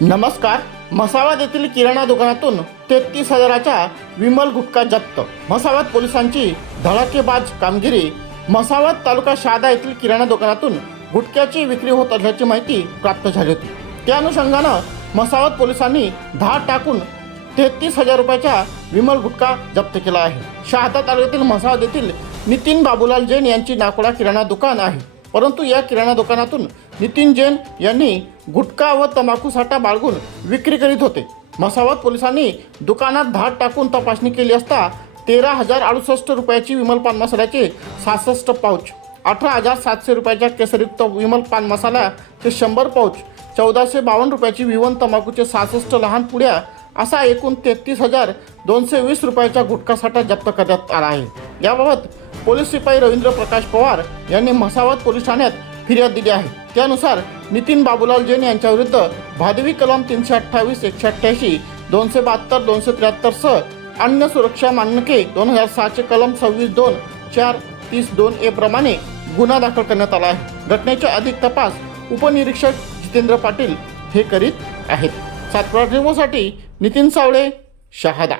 नमस्कार मसावाद येथील किराणा दुकानातून तेहतीस हजाराच्या विमल गुटखा जप्त. मसावत पोलिसांची धडाकेबाज कामगिरी. मसावत तालुका शहादा येथील किराणा दुकानातून गुटख्याची विक्री होत असल्याची माहिती प्राप्त झाली होती. त्या अनुषंगानं मसावत पोलिसांनी धाड टाकून तेहतीस हजार रुपयाचा विमल गुटखा जप्त केला आहे. शहादा तालुक्यातील मसावाद येथील नितीन बाबूलाल जैन यांची नाकोडा किराणा दुकान आहे. परंतु या किराणा दुकानातून नितीन जैन यांनी गुटखा व तंबाखू साठा बाळगून विक्री करीत होते. मसावत पोलिसांनी दुकानात धाड टाकून तपासणी केली असता तेरा हजार अडुसष्ट रुपयाची विमल पान मसाल्याचे सहासष्ट पाऊच अठरा हजार सातशे रुपयाच्या केसरयुक्त विमल पान मसाल्याचे शंभर पाऊच चौदाशे बावन्न रुपयाची विवन तंबाखूचे सहासष्ट लहान पुड्या असा एकूण तेहतीस हजार दोनशे वीस रुपयाचा गुटखा साठा जप्त करण्यात आला आहे. याबाबत पोलीस शिपाई रवींद्र प्रकाश पवार यांनी म्हसावत पोलीस ठाण्यात फिर्याद दिली आहे. त्यानुसार नितीन बाबूलाल जैन यांच्याविरुद्ध भादवी कलम तीनशे अठ्ठावीस एकशे अठ्ठ्याऐंशी दोनशे बहात्तर दोनशे त्र्याहत्तर सह अन्य सुरक्षा मानके दोन हजार सहाचे कलम सव्वीस दोन चार तीस दोन ए प्रमाणे गुन्हा दाखल करण्यात आला आहे. घटनेचा अधिक तपास उपनिरीक्षक जितेंद्र पाटील हे करीत आहेत. सातपुरा साठी नितीन सावळे शहादा.